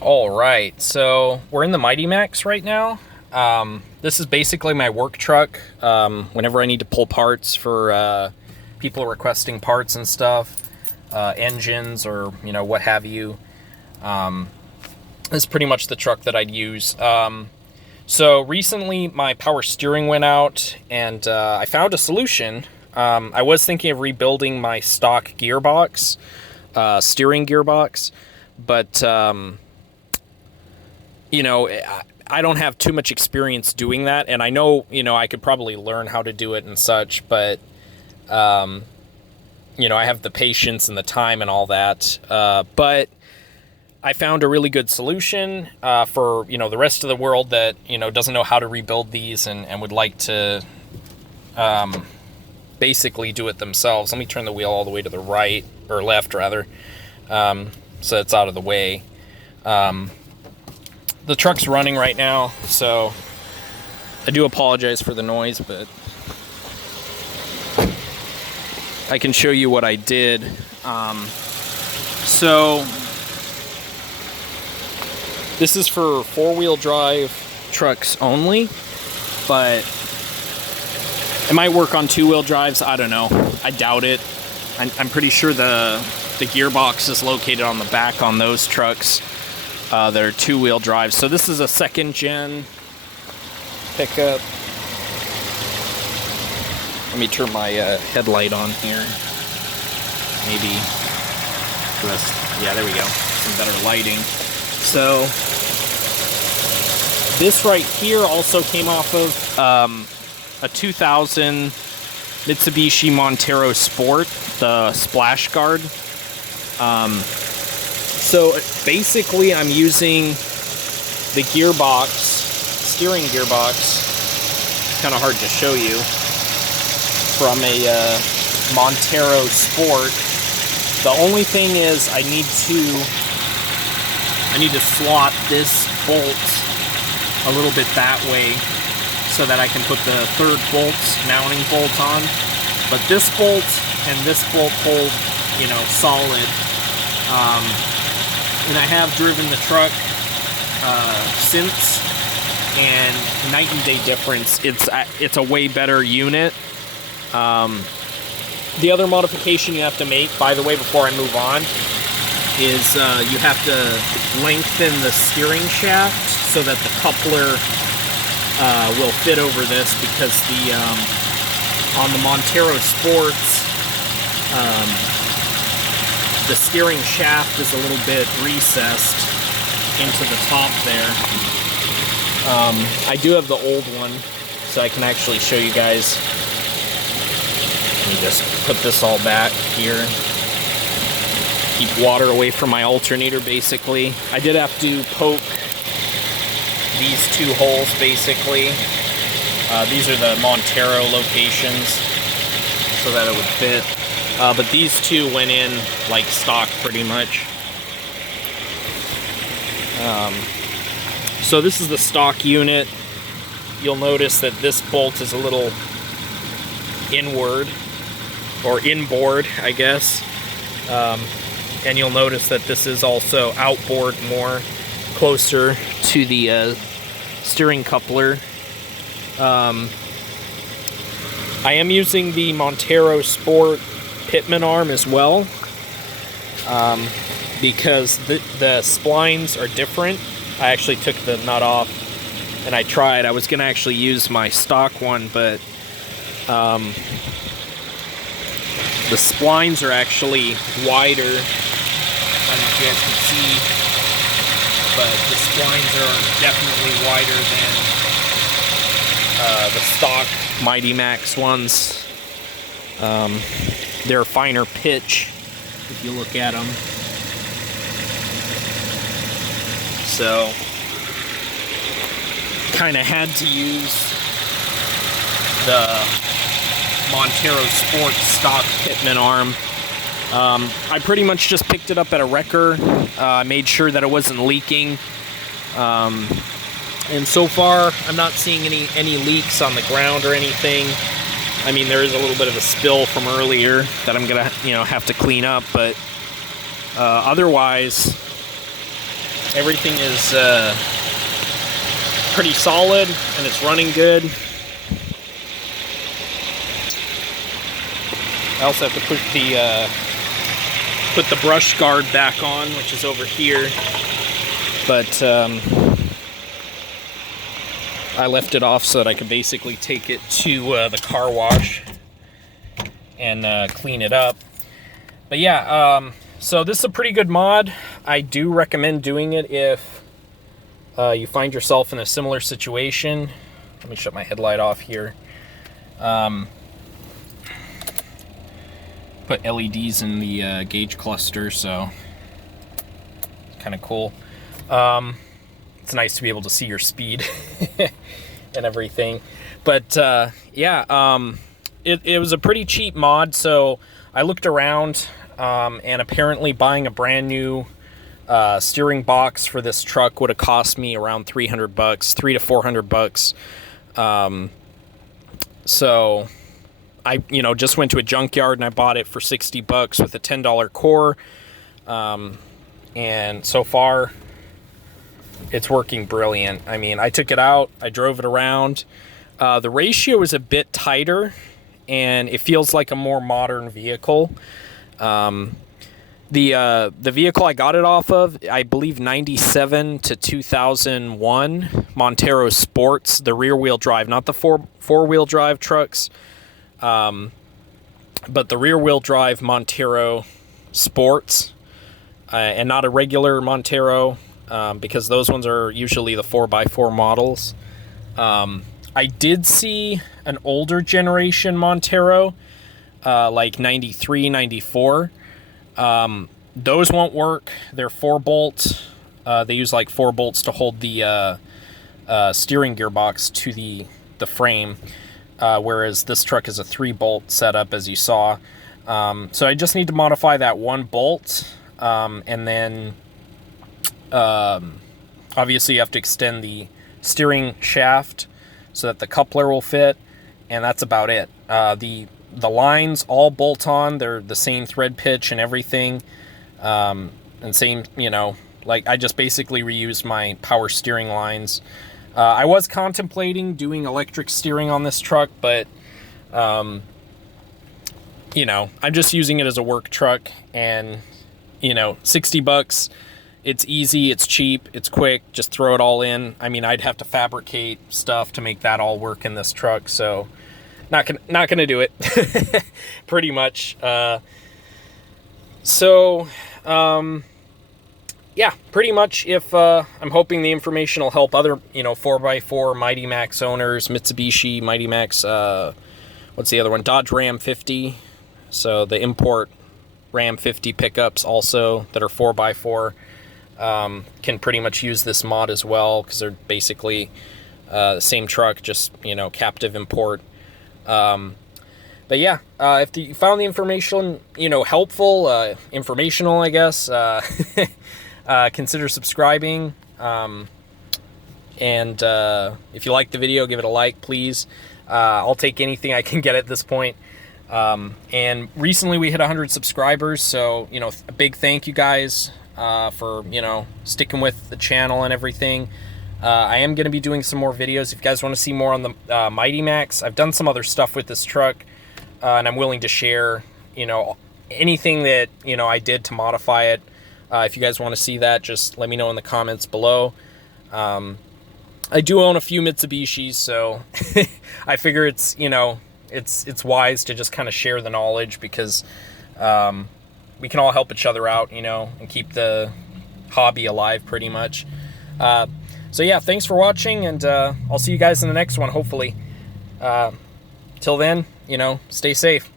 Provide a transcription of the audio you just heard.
All right, so we're in the Mighty Max right now. This is basically my work truck. Whenever I need to pull parts for people requesting parts and stuff, engines or what have you. This is pretty much the truck that I'd use. So recently my power steering went out, and I found a solution. I was thinking of rebuilding my stock gearbox, steering gearbox, but I don't have too much experience doing that, and I know, I could probably learn how to do it and such, but, I have the patience and the time and all that, but I found a really good solution, for, the rest of the world that, doesn't know how to rebuild these and would like to, basically do it themselves. Let me turn the wheel all the way to the right, or left, rather, so it's out of the way. The truck's running right now, so I do apologize for the noise, but I can show you what I did. So this is for four-wheel drive trucks only, but it might work on two-wheel drives. I don't know. I doubt it. I'm pretty sure the gearbox is located on the back on those trucks. That are two-wheel drives. So this is a second gen pickup. Let me turn my headlight on here. Maybe just, yeah, there we go. Some better lighting. So this right here also came off of a 2000 Mitsubishi Montero Sport, the splash guard. So basically I'm using the gearbox, steering gearbox, kind of hard to show you, from a Montero Sport. The only thing is I need to slot this bolt a little bit that way so that I can put the third mounting bolt on. But this bolt and this bolt hold, solid. And I have driven the truck since, and night and day difference. It's a way better unit. The other modification you have to make, by the way, before I move on, is you have to lengthen the steering shaft so that the coupler will fit over this, because on the Montero Sports, the steering shaft is a little bit recessed into the top there. I do have the old one, so I can actually show you guys. Let me just put this all back here. Keep water away from my alternator, basically. I did have to poke these two holes, basically. These are the Montero locations, so that it would fit. But these two went in like stock, pretty much. So this is the stock unit. You'll notice that this bolt is a little inward, or inboard, I guess. And you'll notice that this is also outboard, more closer to the steering coupler. I am using the Montero Sport Pitman arm as well, because the splines are different. I actually took the nut off and I tried. I was going to actually use my stock one, but the splines are actually wider. I don't know if you guys can see, but the splines are definitely wider than the stock Mighty Max ones. They're finer pitch if you look at them. So, kind of had to use the Montero Sport stock Pitman arm. I pretty much just picked it up at a wrecker. I made sure that it wasn't leaking. And so far, I'm not seeing any leaks on the ground or anything. I mean, there is a little bit of a spill from earlier that I'm gonna, have to clean up, but otherwise, Everything is pretty solid and it's running good. I also have to put the brush guard back on, which is over here. But I left it off so that I could basically take it to the car wash and clean it up. But yeah, so this is a pretty good mod. I do recommend doing it if you find yourself in a similar situation. Let me shut my headlight off here. Put LEDs in the gauge cluster, so it's kind of cool. It's nice to be able to see your speed and everything. But yeah, it was a pretty cheap mod, so I looked around, and apparently buying a brand new steering box for this truck would have cost me around $300, $300 to $400. So I, just went to a junkyard and I bought it for $60 with a $10 core. And so far it's working brilliant. I mean, I took it out, I drove it around. The ratio is a bit tighter and it feels like a more modern vehicle. The vehicle I got it off of, I believe 97 to 2001 Montero Sports, the rear wheel drive, not the four wheel drive trucks. But the rear wheel drive Montero Sports, and not a regular Montero, because those ones are usually the 4x4 models. I did see an older generation Montero, like 93, 94. Those won't work. They're 4 bolts. They use like 4 bolts to hold the steering gearbox to the frame. Whereas this truck is a 3-bolt setup, as you saw. So I just need to modify that 1 bolt, and then obviously you have to extend the steering shaft so that the coupler will fit, and that's about it. The lines all bolt on. They're the same thread pitch and everything, and same, like I just basically reused my power steering lines. I was contemplating doing electric steering on this truck, but, I'm just using it as a work truck, and, $60, it's easy, it's cheap, it's quick, just throw it all in. I mean, I'd have to fabricate stuff to make that all work in this truck, so not gonna do it, pretty much. Yeah, pretty much. If I'm hoping the information will help other, 4x4 Mighty Max owners, Mitsubishi Mighty Max, what's the other one? Dodge Ram 50. So the import Ram 50 pickups also that are 4x4 can pretty much use this mod as well, because they're basically the same truck, just, captive import. But yeah, if you found the information, helpful, informational, I guess, consider subscribing, and if you like the video, give it a like, please. I'll take anything I can get at this point. And recently we hit 100 subscribers, so a big thank you guys for sticking with the channel and everything. I am going to be doing some more videos. If you guys want to see more on the Mighty Max, I've done some other stuff with this truck, and I'm willing to share anything that I did to modify it. If you guys want to see that, just let me know in the comments below. I do own a few Mitsubishis, so I figure it's it's wise to just kind of share the knowledge, because we can all help each other out, and keep the hobby alive pretty much. So yeah, thanks for watching, and I'll see you guys in the next one, hopefully. Till then, stay safe.